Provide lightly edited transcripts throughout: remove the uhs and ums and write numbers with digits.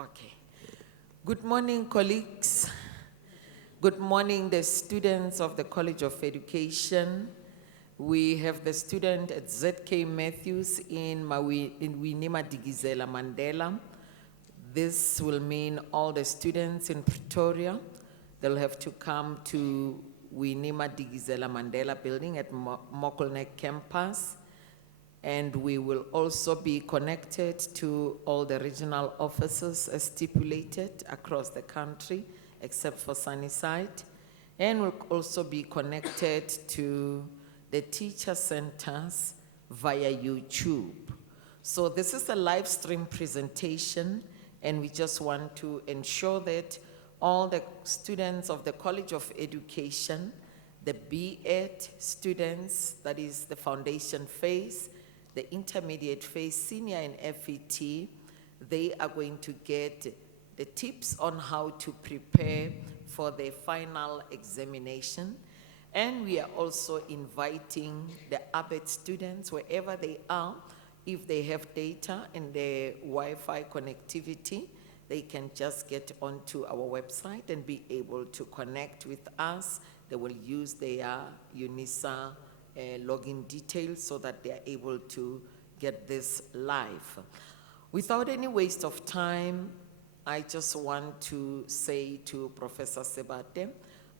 Okay. Good morning, colleagues. Good morning, the students of the College of Education. We have the student at ZK Matthews in Winima Digizela Mandela. This will mean all the students in Pretoria, they'll have to come to Winima Digizela Mandela building at Mokelnek campus. And we will also be connected to all the regional offices as stipulated across the country, except for Sunnyside. And we'll also be connected to the teacher centers via YouTube. So this is a live stream presentation, and we just want to ensure that all the students of the College of Education, the ABET students, that is the foundation phase, the intermediate phase, senior and FET, they are going to get the tips on how to prepare for their final examination. And we are also inviting the ABET students, wherever they are, if they have data and their Wi-Fi connectivity, they can just get onto our website and be able to connect with us. They will use their UNISA login details so that they are able to get this live. Without any waste of time, I just want to say to Professor Sebate,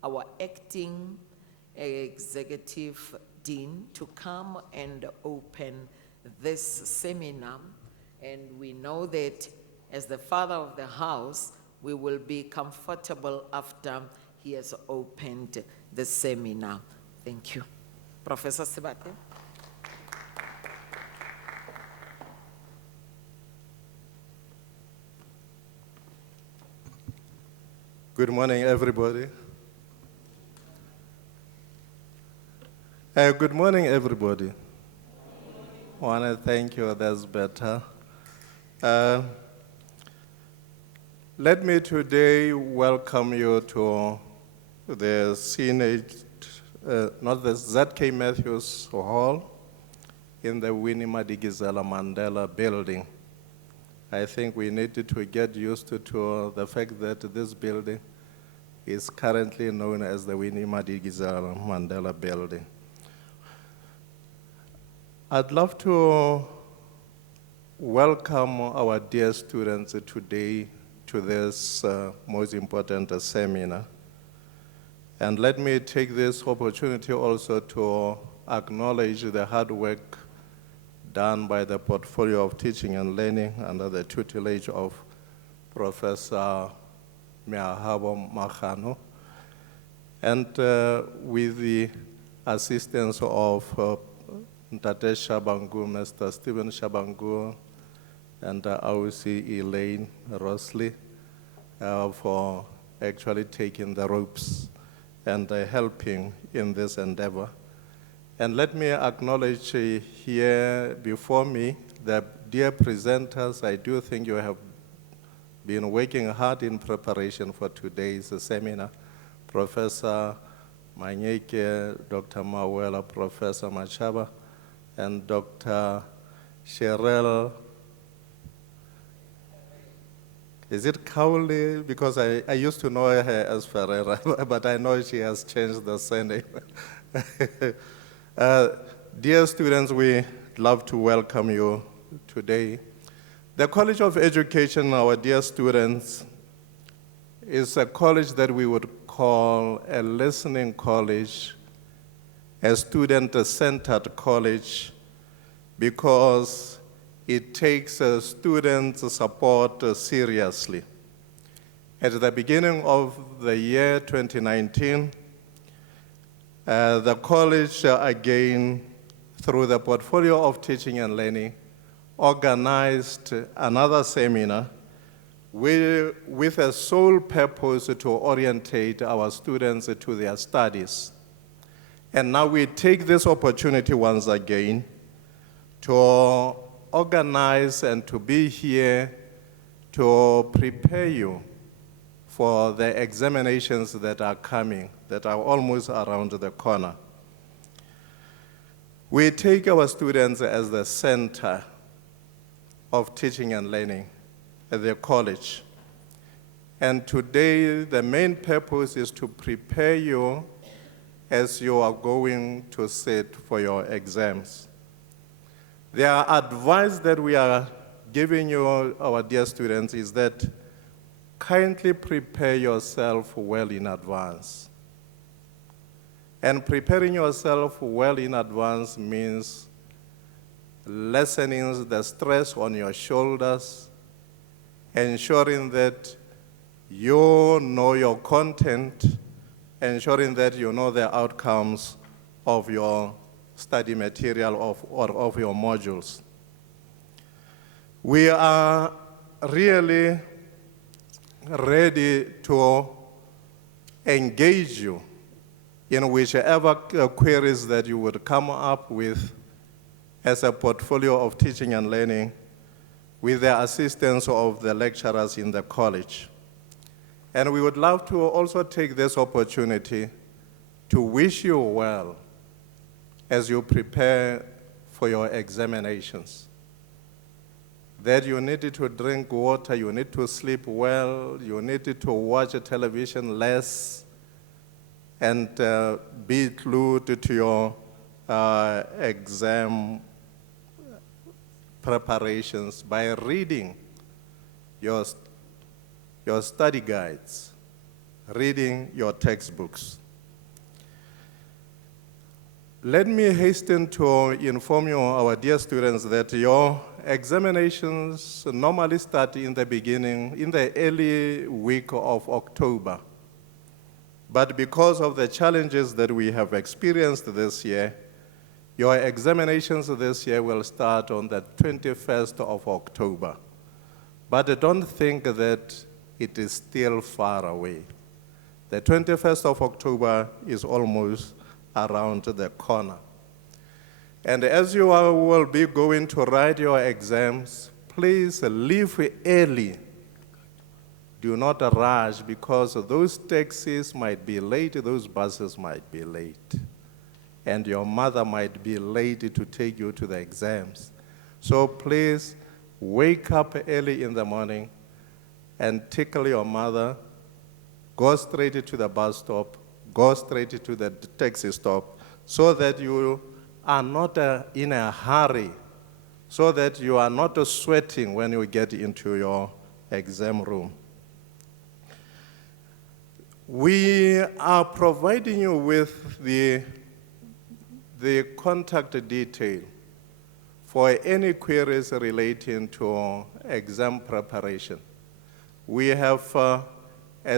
our acting executive dean, to come and open this seminar. And we know that as the father of the house, we will be comfortable after he has opened the seminar. Thank you. Professor Sebate. Good morning, everybody. Good morning, everybody. I want to thank you, that's better. Let me today welcome you to the Senate, not the ZK Matthews Hall, in the Winima Digizela Mandela building. I think we needed to get used to the fact that this building is currently known as the Winima Digizela Mandela building. I'd love to welcome our dear students today to this most important seminar. And let me take this opportunity also to acknowledge the hard work done by the Portfolio of Teaching and Learning under the tutelage of Professor Miahabo Makano, and with the assistance of Ntate Shabangu, Mr. Stephen Shabangu, and ROC Elaine Rosley for actually taking the ropes and helping in this endeavor. And let me acknowledge here before me the dear presenters. I do think you have been working hard in preparation for today's seminar. Professor Manyeke, Dr. Mawela, Professor Machaba, and Dr. Cheryl. Is it Cowley? Because I used to know her as Ferreira, but I know she has changed the surname. Dear students, we love to welcome you today. The College of Education, our dear students, is a college that we would call a listening college, a student-centered college, because it takes students' support seriously. At the beginning of the year 2019, the college again, through the Portfolio of Teaching and Learning, organized another seminar with a sole purpose to orientate our students to their studies. And now we take this opportunity once again to organize and to be here to prepare you for the examinations that are coming, that are almost around the corner. We take our students as the center of teaching and learning at the college. And today, the main purpose is to prepare you as you are going to sit for your exams. The advice that we are giving you, our dear students, is that kindly prepare yourself well in advance. And preparing yourself well in advance means lessening the stress on your shoulders, ensuring that you know your content, ensuring that you know the outcomes of your study material or of your modules. We are really ready to engage you in whichever queries that you would come up with as a portfolio of teaching and learning with the assistance of the lecturers in the college. And we would love to also take this opportunity to wish you well as you prepare for your examinations. That you need to drink water, you need to sleep well, you need to watch television less, and be glued to your exam preparations by reading your study guides, reading your textbooks. Let me hasten to inform you, our dear students, that your examinations normally start in the early week of October. But because of the challenges that we have experienced this year, your examinations this year will start on the 21st of October. But don't think that it is still far away. The 21st of October is almost around the corner. And as you will be going to write your exams, please leave early. Do not rush, because those taxis might be late, those buses might be late. And your mother might be late to take you to the exams. So please wake up early in the morning and tickle your mother, go straight to the bus stop, go straight to the taxi stop, so that you are not in a hurry, so that you are not sweating when you get into your exam room. We are providing you with the contact detail for any queries relating to exam preparation. We have a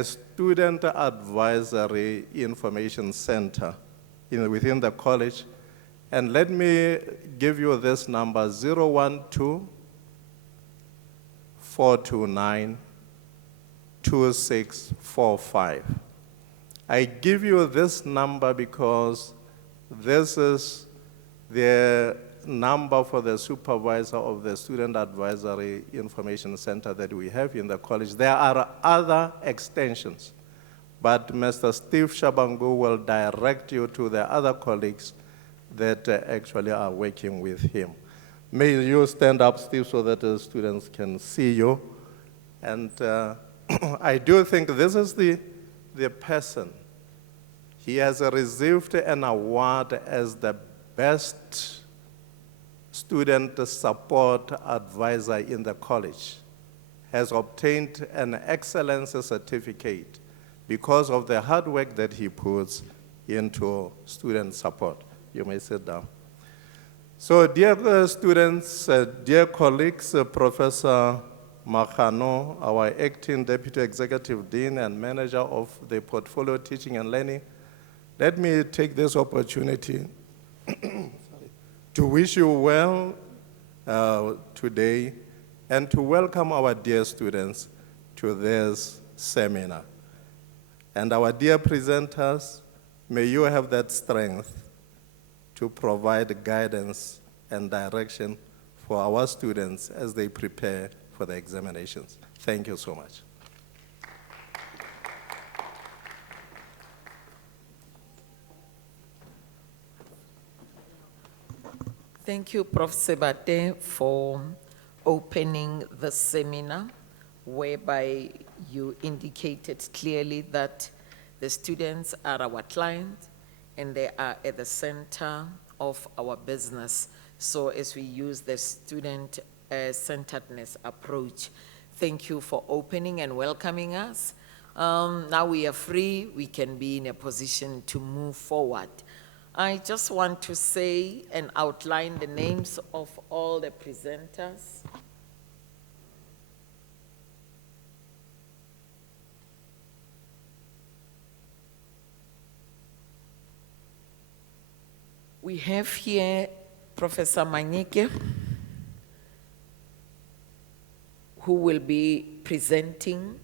student advisory information center within the college. And let me give you this number, 012-429-2645. I give you this number because this is the number for the supervisor of the Student Advisory Information Center that we have in the college. There are other extensions, but Mr. Steve Shabangu will direct you to the other colleagues that actually are working with him. May you stand up, Steve, so that the students can see you. And I do think this is the person. He has received an award as the best student support advisor in the college, has obtained an excellence certificate because of the hard work that he puts into student support. You may sit down. So dear students, dear colleagues, Professor Makano, our acting Deputy Executive Dean and Manager of the Portfolio Teaching and Learning, let me take this opportunity to wish you well today and to welcome our dear students to this seminar. And our dear presenters, may you have that strength to provide guidance and direction for our students as they prepare for the examinations. Thank you so much. Thank you, Prof. Sebate, for opening the seminar, whereby you indicated clearly that the students are our clients and they are at the center of our business. So as we use the student centeredness approach, thank you for opening and welcoming us. Now we are free, we can be in a position to move forward. I just want to say and outline the names of all the presenters. We have here Professor Manyike, who will be presenting,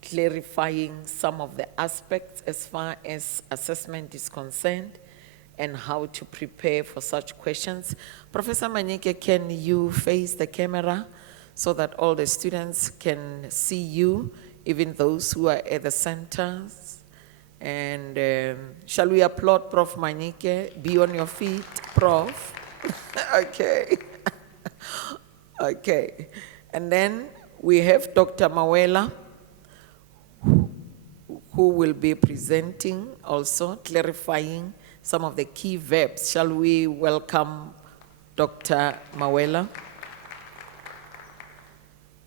clarifying some of the aspects as far as assessment is concerned and how to prepare for such questions. Professor Manyike, can you face the camera so that all the students can see you, even those who are at the centers? And shall we applaud Prof. Manyike? Be on your feet, Prof. Okay. Okay. And then we have Dr. Mawela, who will be presenting also, clarifying some of the key verbs. Shall we welcome Dr. Mawela?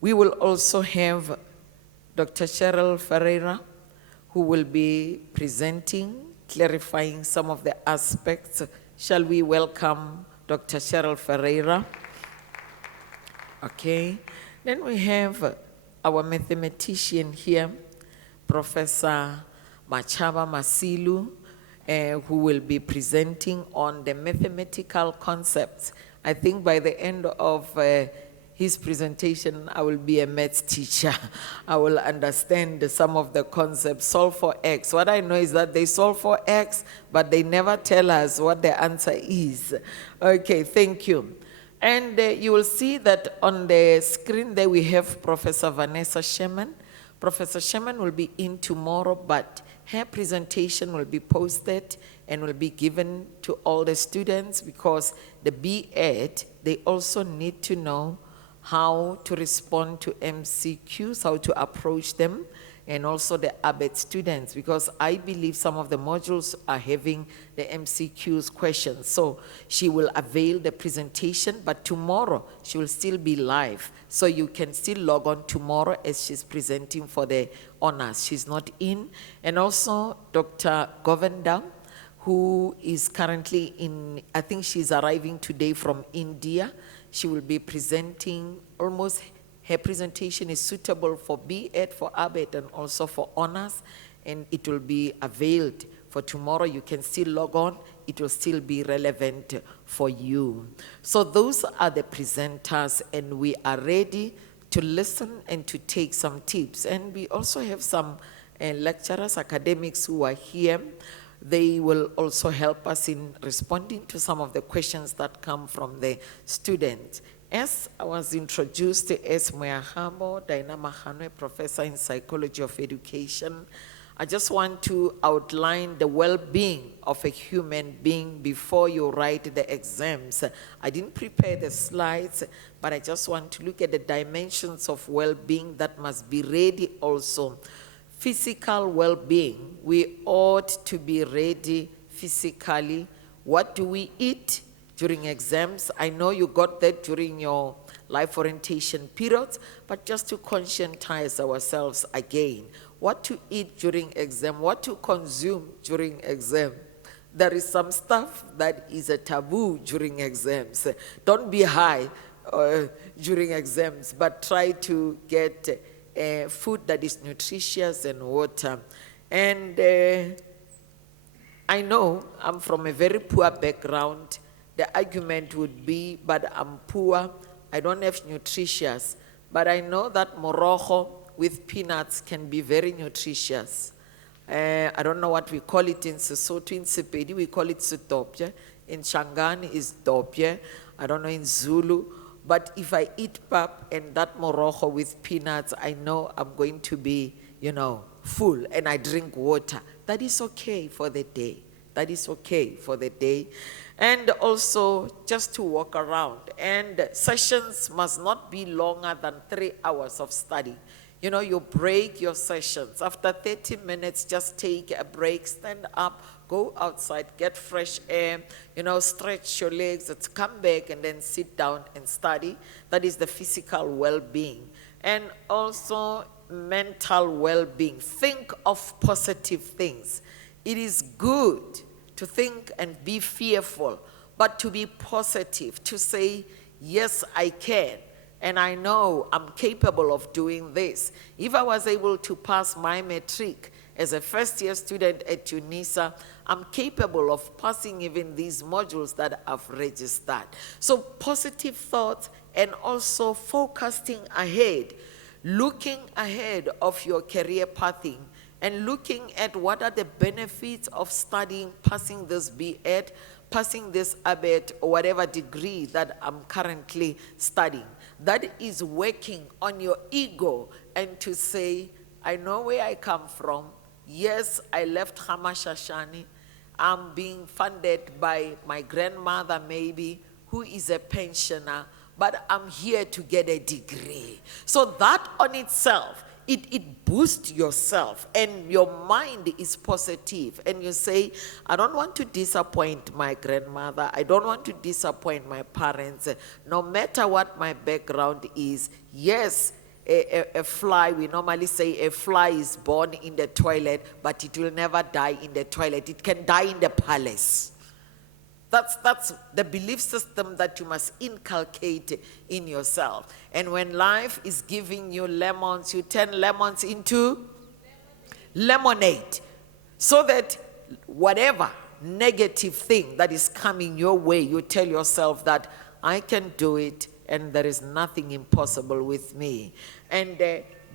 We will also have Dr. Cheryl Ferreira, who will be presenting, clarifying some of the aspects. Shall we welcome Dr. Cheryl Ferreira? Okay. Then we have our mathematician here, Professor Machaba Masilu, who will be presenting on the mathematical concepts. I think by the end of his presentation, I will be a maths teacher. I will understand some of the concepts. Solve for X. What I know is that they solve for X, but they never tell us what the answer is. Okay, thank you. And you will see that on the screen there we have Professor Vanessa Sherman. Professor Sherman will be in tomorrow, but her presentation will be posted and will be given to all the students because the ABET, they also need to know how to respond to MCQs, how to approach them, and also the ABET students, because I believe some of the modules are having the MCQs questions. So she will avail the presentation, but tomorrow she will still be live. So you can still log on tomorrow as she's presenting for the honors. She's not in. And also Dr. Govenda, who is currently in, I think she's arriving today from India. She will be presenting almost, her presentation is suitable for BEd, for ABET, and also for honors, and it will be availed for tomorrow. You can still log on. It will still be relevant for you. So those are the presenters, and we are ready to listen and to take some tips. And we also have some lecturers, academics who are here. They will also help us in responding to some of the questions that come from the students. As I was introduced as Moyahamo Dynama Hanwe, Professor in Psychology of Education, I just want to outline the well-being of a human being before you write the exams. I didn't prepare the slides, but I just want to look at the dimensions of well-being that must be ready also. Physical well-being, we ought to be ready physically. What do we eat during exams? I know you got that during your life orientation periods, but just to conscientize ourselves again, what to eat during exam, what to consume during exam. There is some stuff that is a taboo during exams. Don't be high during exams, but try to get food that is nutritious and water. And I know I'm from a very poor background. The argument would be, but I'm poor, I don't have nutritious. But I know that morojo with peanuts can be very nutritious. I don't know what we call it in Sesotho, in Sepedi, we call it sutopje. In Shangani is dopje. I don't know in Zulu. But if I eat pap and that morojo with peanuts, I know I'm going to be, full, and I drink water. That is okay for the day. That is okay for the day. And also just to walk around. And sessions must not be longer than 3 hours of study. You know, you break your sessions. After 30 minutes, just take a break, stand up, go outside, get fresh air, you know, stretch your legs, come back and then sit down and study. That is the physical well-being. And also mental well-being. Think of positive things. It is good to think and be fearful, but to be positive, to say, yes, I can. And I know I'm capable of doing this. If I was able to pass my matric as a first-year student at UNISA, I'm capable of passing even these modules that I've registered. So positive thoughts and also focusing ahead, looking ahead of your career pathing and looking at what are the benefits of studying, passing this BEt, passing this ABET, or whatever degree that I'm currently studying. That is working on your ego and to say, I know where I come from. Yes, I left Hamashashani. I'm being funded by my grandmother maybe, who is a pensioner, but I'm here to get a degree. So that on itself, it boosts yourself and your mind is positive. And you say, I don't want to disappoint my grandmother. I don't want to disappoint my parents. No matter what my background is, yes, a fly, we normally say a fly is born in the toilet, but it will never die in the toilet. It can die in the palace. That's the belief system that you must inculcate in yourself. And when life is giving you lemons, you turn lemons into lemonade. So that whatever negative thing that is coming your way, you tell yourself that I can do it and there is nothing impossible with me. And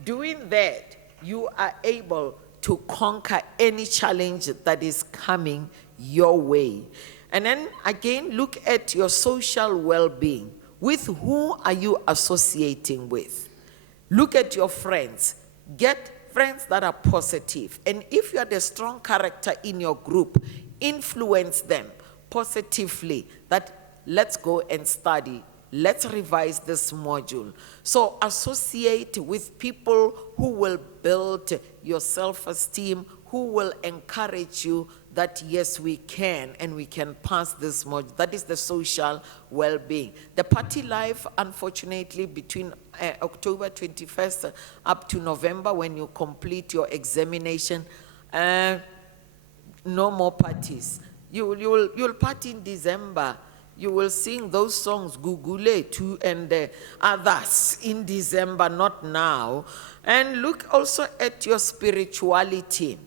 doing that, you are able to conquer any challenge that is coming your way. And then again, look at your social well-being. With who are you associating with? Look at your friends. Get friends that are positive. And if you are the strong character in your group, influence them positively that let's go and study. Let's revise this module. So associate with people who will build your self-esteem, who will encourage you that yes, we can, and we can pass this module. That is the social well-being. The party life, unfortunately, between October 21st up to November, when you complete your examination, no more parties. You'll party in December. You will sing those songs, Gugule too, and others in December, not now. And look also at your spirituality.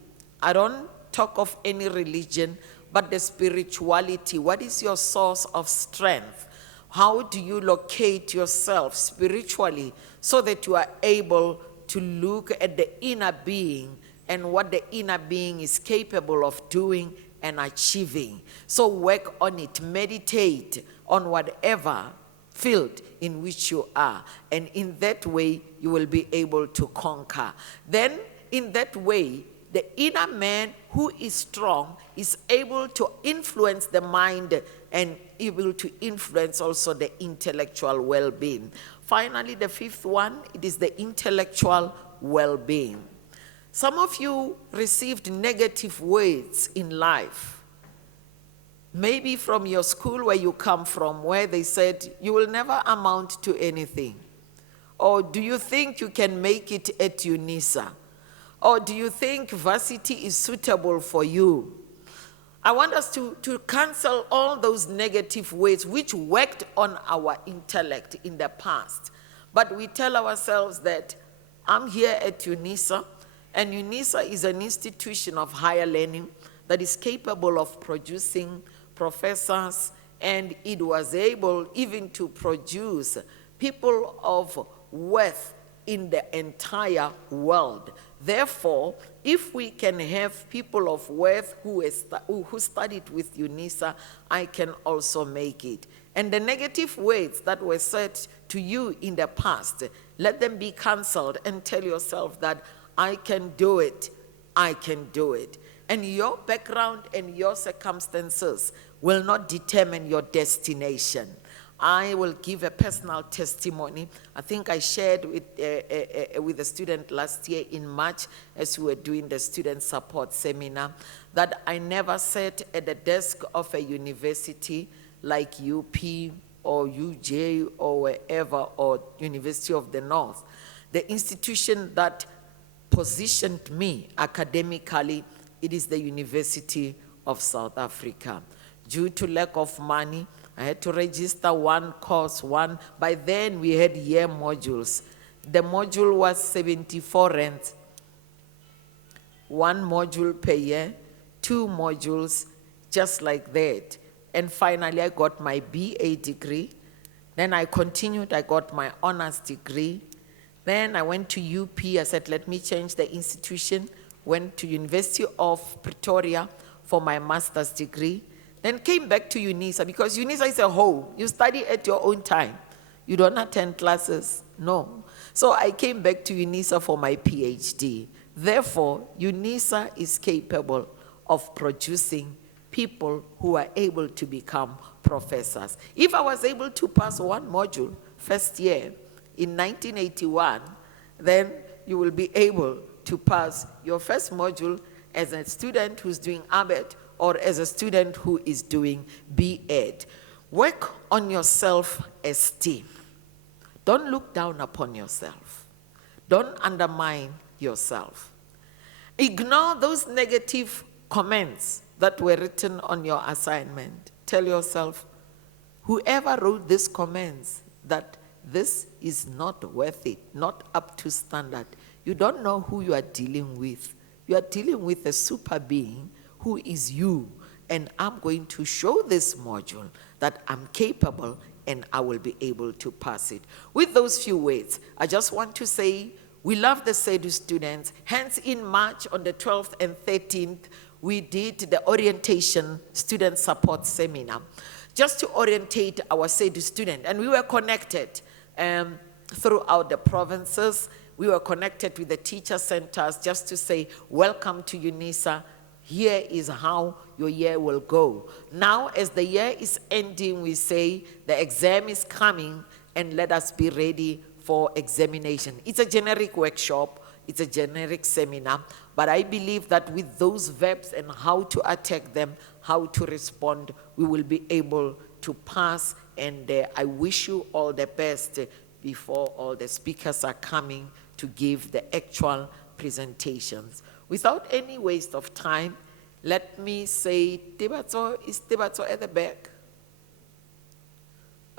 I don't talk of any religion, but the spirituality. What is your source of strength? How do you locate yourself spiritually so that you are able to look at the inner being and what the inner being is capable of doing and achieving? So work on it, meditate on whatever field in which you are, and in that way you will be able to conquer. Then in that way, the inner man who is strong is able to influence the mind and able to influence also the intellectual well-being. Finally, the fifth one, it is the intellectual well-being. Some of you received negative words in life. Maybe from your school where you come from, where they said, you will never amount to anything. Or do you think you can make it at UNISA? Or do you think varsity is suitable for you? I want us to cancel all those negative words which worked on our intellect in the past. But we tell ourselves that I'm here at UNISA, and UNISA is an institution of higher learning that is capable of producing professors, and it was able even to produce people of worth in the entire world. Therefore, if we can have people of worth who studied with UNISA, I can also make it. And the negative words that were said to you in the past, let them be cancelled and tell yourself that I can do it, I can do it. And your background and your circumstances will not determine your destination. I will give a personal testimony. I think I shared with a student last year in March as we were doing the student support seminar that I never sat at the desk of a university like UP or UJ or wherever, or University of the North. The institution that positioned me academically, it is the University of South Africa. Due to lack of money, I had to register one course, by then we had year modules. The module was 74 rand. One module per year, 2 modules, just like that. And finally, I got my BA degree. Then I continued, I got my honors degree. Then I went to UP, I said, let me change the institution. Went to University of Pretoria for my master's degree. Then came back to UNISA, because UNISA is a home. You study at your own time. You don't attend classes, no. So I came back to UNISA for my PhD. Therefore, UNISA is capable of producing people who are able to become professors. If I was able to pass one module first year in 1981, then you will be able to pass your first module as a student who's doing ABET or as a student who is doing BEd. Work on your self-esteem. Don't look down upon yourself. Don't undermine yourself. Ignore those negative comments that were written on your assignment. Tell yourself, whoever wrote these comments, that this is not worth it, not up to standard. You don't know who you are dealing with. You are dealing with a super being who is you, and I'm going to show this module that I'm capable and I will be able to pass it. With those few words, I just want to say we love the CEDU students. Hence, in March on the 12th and 13th, we did the orientation student support seminar just to orientate our CEDU student, and we were connected throughout the provinces. We were connected with the teacher centers just to say, welcome to UNISA. Here is how your year will go. Now, as the year is ending, we say the exam is coming and let us be ready for examination. It's a generic workshop, it's a generic seminar, but I believe that with those verbs and how to attack them, how to respond, we will be able to pass, and I wish you all the best before all the speakers are coming to give the actual presentations. Without any waste of time, let me say, is Tebatso at the back?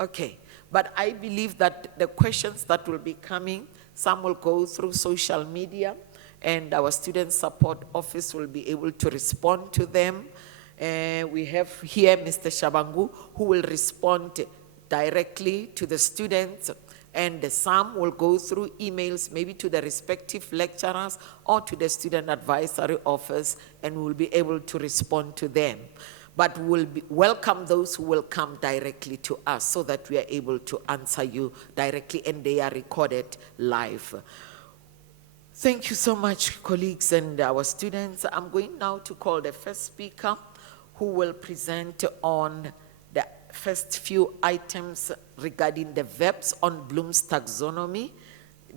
Okay, but I believe that the questions that will be coming, some will go through social media, and our student support office will be able to respond to them. We have here Mr. Shabangu, who will respond directly to the students, and some will go through emails, maybe to the respective lecturers or to the student advisory office, and we'll be able to respond to them. But we'll welcome those who will come directly to us so that we are able to answer you directly, and they are recorded live. Thank you so much, colleagues and our students. I'm going now to call the first speaker, who will present on the first few items regarding the verbs on Bloom's taxonomy.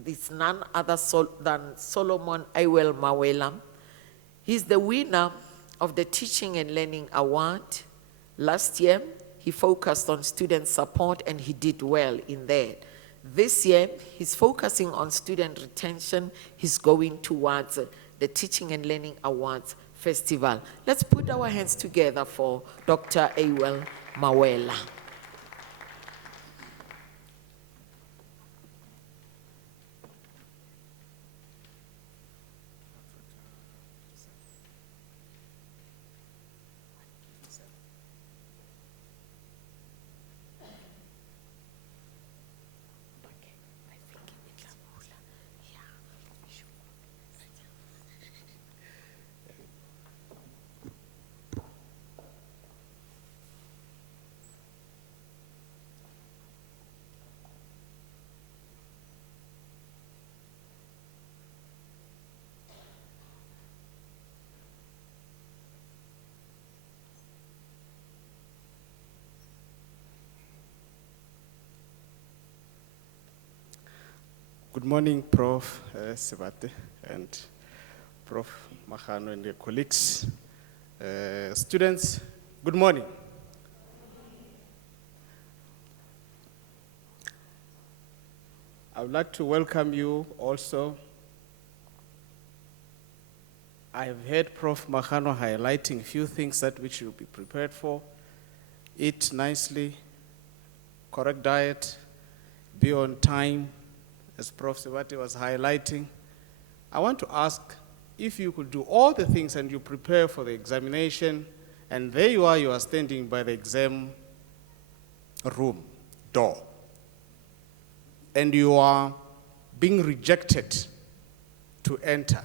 It's none other than Solomon Iwel Mawela. He's the winner of the Teaching and Learning Award. Last year, he focused on student support and he did well in that. This year, he's focusing on student retention. He's going towards the Teaching and Learning Awards Festival. Let's put our hands together for Dr. Iwel Mawela. Good morning, Prof. Sebate and Prof. Mahano and their colleagues. Students, good morning. I would like to welcome you also. I have heard Prof. Mahano highlighting a few things that which you'll be prepared for. Eat nicely, correct diet, be on time, as Prof. Sebate was highlighting. I want to ask if you could do all the things and you prepare for the examination, and there you are standing by the exam room door, and you are being rejected to enter.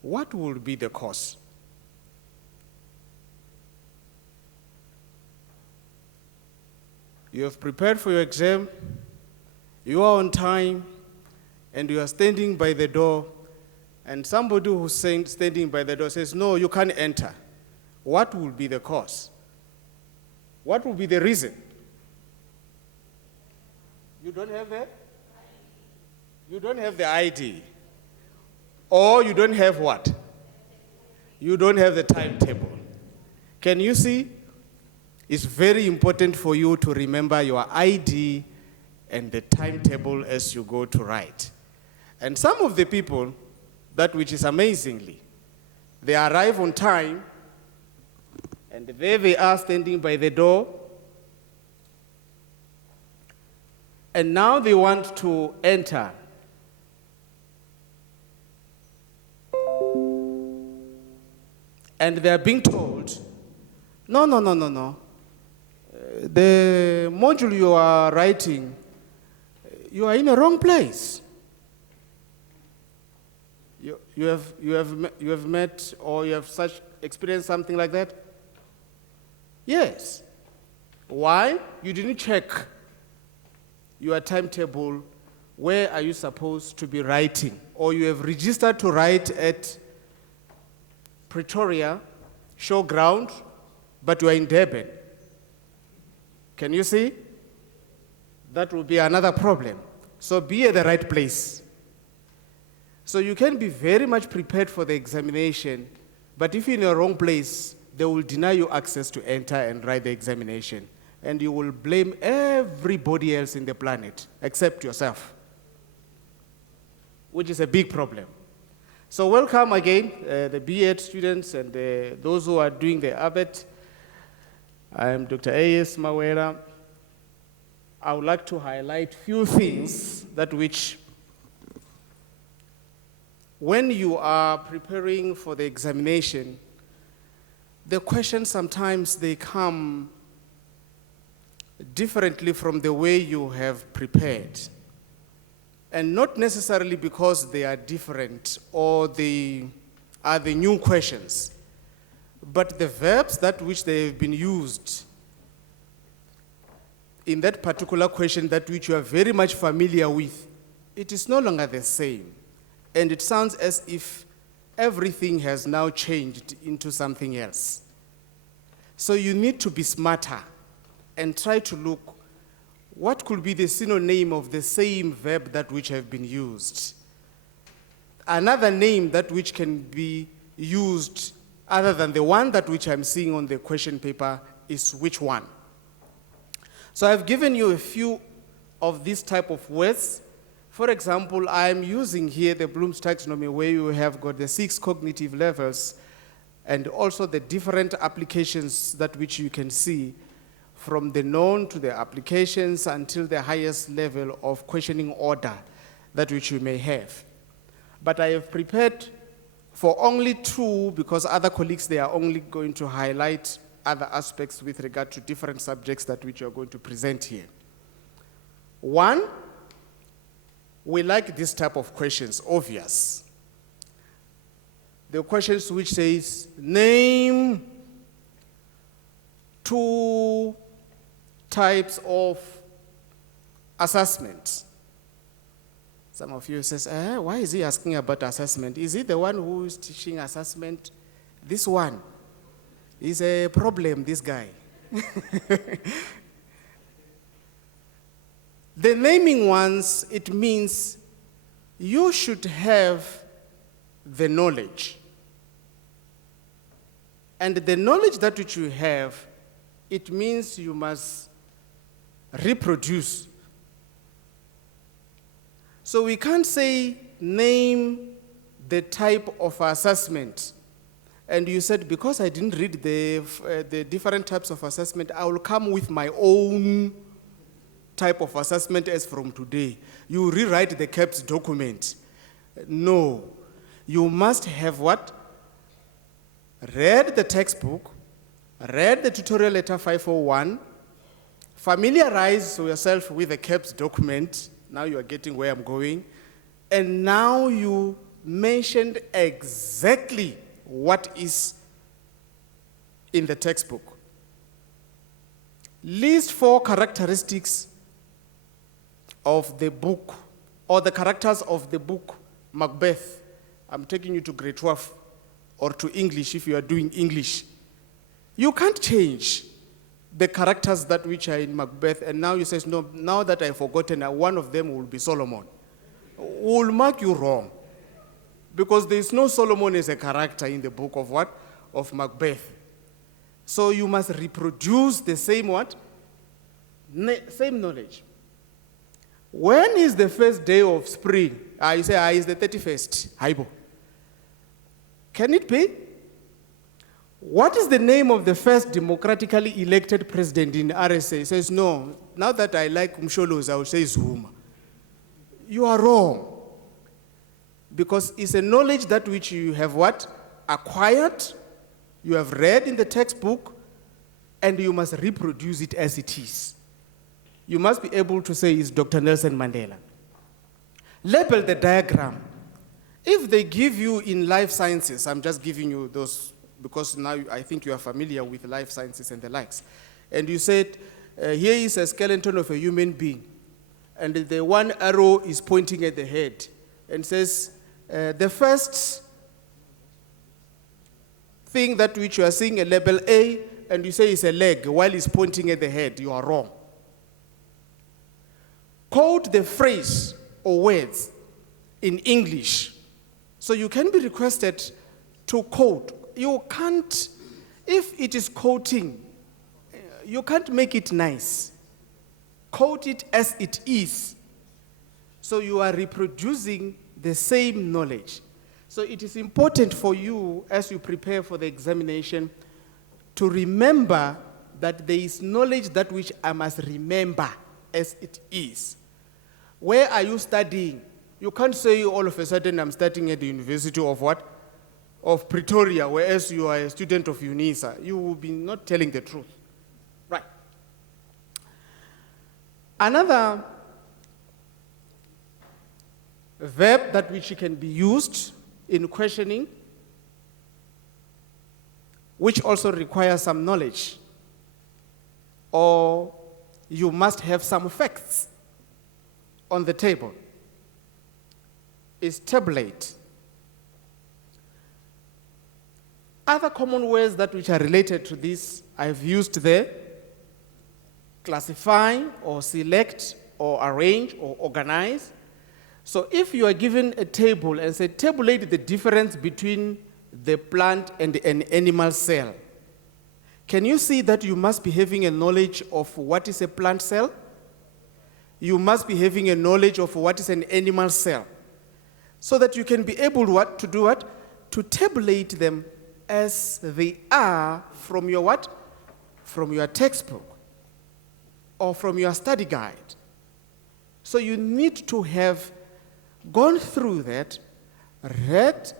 What will be the cause? You have prepared for your exam, you are on time, and you are standing by the door, and somebody who's standing by the door says, no, you can't enter. What will be the cause? What will be the reason? You don't have that? You don't have the ID. Or you don't have what? You don't have the timetable. Can you see? It's very important for you to remember your ID and the timetable as you go to write. And some of the people, that which is amazingly, they arrive on time, and there they are standing by the door, and now they want to enter. And they are being told, no. The module you are writing, you are in a wrong place. You have met or you have experienced something like that? Yes. Why? You didn't check your timetable. Where are you supposed to be writing? Or you have registered to write at Pretoria, Showground, but you are in Durban. Can you see? That will be another problem. So be at the right place. So you can be very much prepared for the examination, but if you're in the wrong place, they will deny you access to enter and write the examination. And you will blame everybody else in the planet except yourself, which is a big problem. So welcome again, the BEd students and those who are doing the ABET. I am Dr. A.S. Mawera. I would like to highlight few things that which, when you are preparing for the examination, the questions sometimes they come differently from the way you have prepared. And not necessarily because they are different or they are the new questions, but the verbs that which they have been used in that particular question that which you are very much familiar with, it is no longer the same. And it sounds as if everything has now changed into something else. So you need to be smarter and try to look what could be the synonym of the same verb that which have been used. Another name that which can be used other than the one that which I'm seeing on the question paper is which one. So I've given you a few of these type of words. For example, I'm using here the Bloom's taxonomy where you have got the 6 cognitive levels and also the different applications that which you can see from the known to the applications until the highest level of questioning order that which you may have. But I have prepared for only 2 because other colleagues, they are only going to highlight other aspects with regard to different subjects that which you are going to present here. 1, we like this type of questions, obvious. The questions which says, name 2 types of assessment. Some of you says, why is he asking about assessment? Is he the one who is teaching assessment? This one is a problem, this guy. The naming ones, it means you should have the knowledge. And the knowledge that which you have, it means you must reproduce. So we can't say, name the type of assessment. And you said, because I didn't read the different types of assessment, I will come with my own type of assessment as from today. You rewrite the CAPS document. No. You must have what? Read the textbook, read the tutorial letter 501, familiarize yourself with the CAPS document. Now you are getting where I'm going. And now you mentioned exactly what is in the textbook. List 4 characteristics of the book, or the characters of the book, Macbeth. I'm taking you to grade 12, or to English if you are doing English. You can't change the characters that which are in Macbeth, and now you say, no, now that I've forgotten, one of them will be Solomon. Will mark you wrong. Because there is no Solomon as a character in the book of what? Of Macbeth. So you must reproduce the same what? Same knowledge. When is the first day of spring? You say, it's the 31st. Haibo. Can it be? What is the name of the first democratically elected president in RSA? He says, no, now that I like Umsholos, I will say Zuma. You are wrong. Because it's a knowledge that which you have what? Acquired, you have read in the textbook, and you must reproduce it as it is. You must be able to say it's Dr. Nelson Mandela. Label the diagram. If they give you in life sciences, I'm just giving you those because now I think you are familiar with life sciences and the likes. And you said, here is a skeleton of a human being. And the one arrow is pointing at the head and says, the first thing that which you are seeing a label A, and you say it's a leg while it's pointing at the head, you are wrong. Quote the phrase or words in English. So you can be requested to quote. You can't, if it is quoting, you can't make it nice. Quote it as it is. So you are reproducing the same knowledge. So it is important for you, as you prepare for the examination, to remember that there is knowledge that which I must remember as it is. Where are you studying? You can't say all of a sudden I'm studying at the University of what? Of Pretoria, whereas you are a student of UNISA. You will be not telling the truth. Right. Another verb that which can be used in questioning, which also requires some knowledge, or you must have some facts on the table, is tabulate. Other common words that which are related to this I've used there: classify or select or arrange or organize. So if you are given a table and say, tabulate the difference between the plant and an animal cell, can you see that you must be having a knowledge of what is a plant cell? You must be having a knowledge of what is an animal cell, so that you can be able to do what? To tabulate them as they are from your what? From your textbook or from your study guide. So you need to have gone through that, read,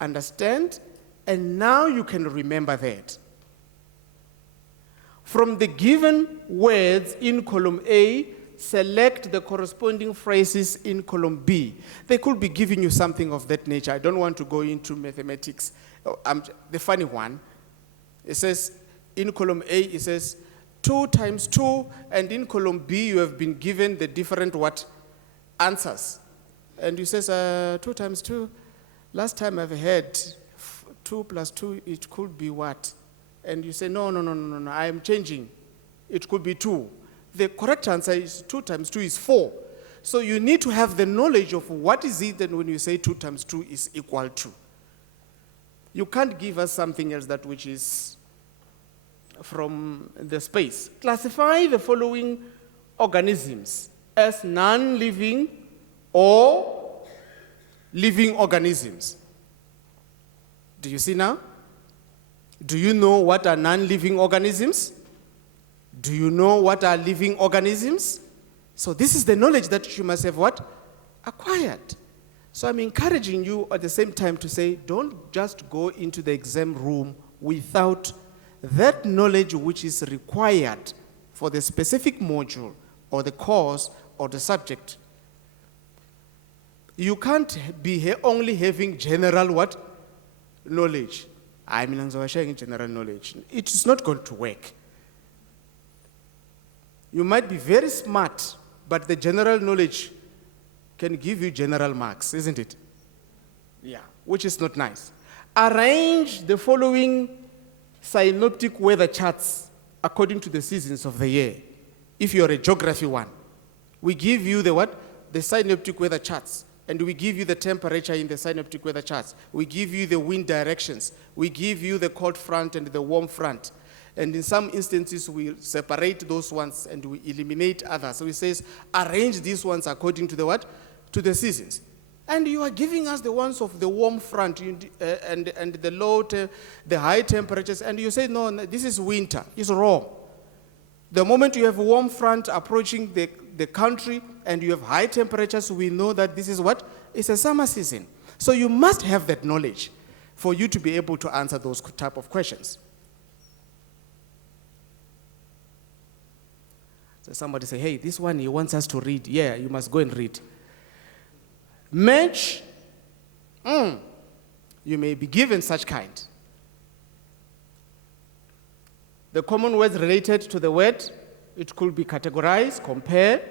understand, and now you can remember that. From the given words in column A, select the corresponding phrases in column B. They could be giving you something of that nature. I don't want to go into mathematics. The funny one, it says, in column A, it says 2 times 2, and in column B, you have been given the different what? Answers. And you says, 2 times 2, last time I've had 2 plus 2, it could be what? And you say, no, I am changing. It could be 2. The correct answer is 2 times 2 is 4. So you need to have the knowledge of what is it, and when you say 2 times 2 is equal to. You can't give us something else that which is from the space. Classify the following organisms as non-living or living organisms. Do you see now? Do you know what are non-living organisms? Do you know what are living organisms? So this is the knowledge that you must have what? Acquired. So I'm encouraging you at the same time to say, don't just go into the exam room without that knowledge which is required for the specific module or the course or the subject. You can't be only having general what? Knowledge. I mean, I'm sharing general knowledge. It is not going to work. You might be very smart, but the general knowledge can give you general marks, isn't it? Yeah, which is not nice. Arrange the following synoptic weather charts according to the seasons of the year. If you're a geography one, we give you the what? The synoptic weather charts. And we give you the temperature in the synoptic weather charts. We give you the wind directions. We give you the cold front and the warm front. And in some instances, we separate those ones and we eliminate others. So it says, arrange these ones according to the what? To the seasons. And you are giving us the ones of the warm front and the low, the high temperatures. And you say, no, this is winter. It's wrong. The moment you have a warm front approaching the country and you have high temperatures, we know that this is what? It's a summer season. So you must have that knowledge for you to be able to answer those type of questions. So somebody say, hey, this one he wants us to read. Yeah, you must go and read. Match, you may be given such kind. The common words related to the word, it could be categorized, compare.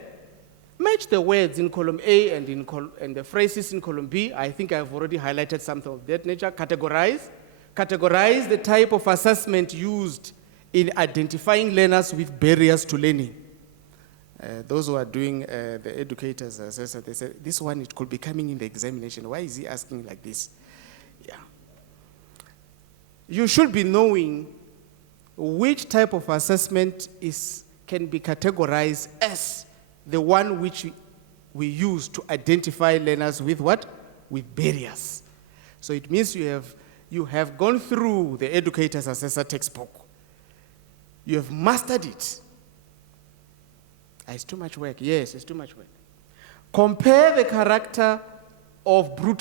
Match the words in column A and the phrases in column B. I think I've already highlighted something of that nature. Categorize. Categorize the type of assessment used in identifying learners with barriers to learning. Those who are doing the educators assessment, they say, this one, it could be coming in the examination. Why is he asking like this? Yeah. You should be knowing which type of assessment can be categorized as the one which we use to identify learners with what? With barriers. So it means you have gone through the educator's assessor textbook. You have mastered it. It's too much work. Yes, it's too much work. Compare the character of brutal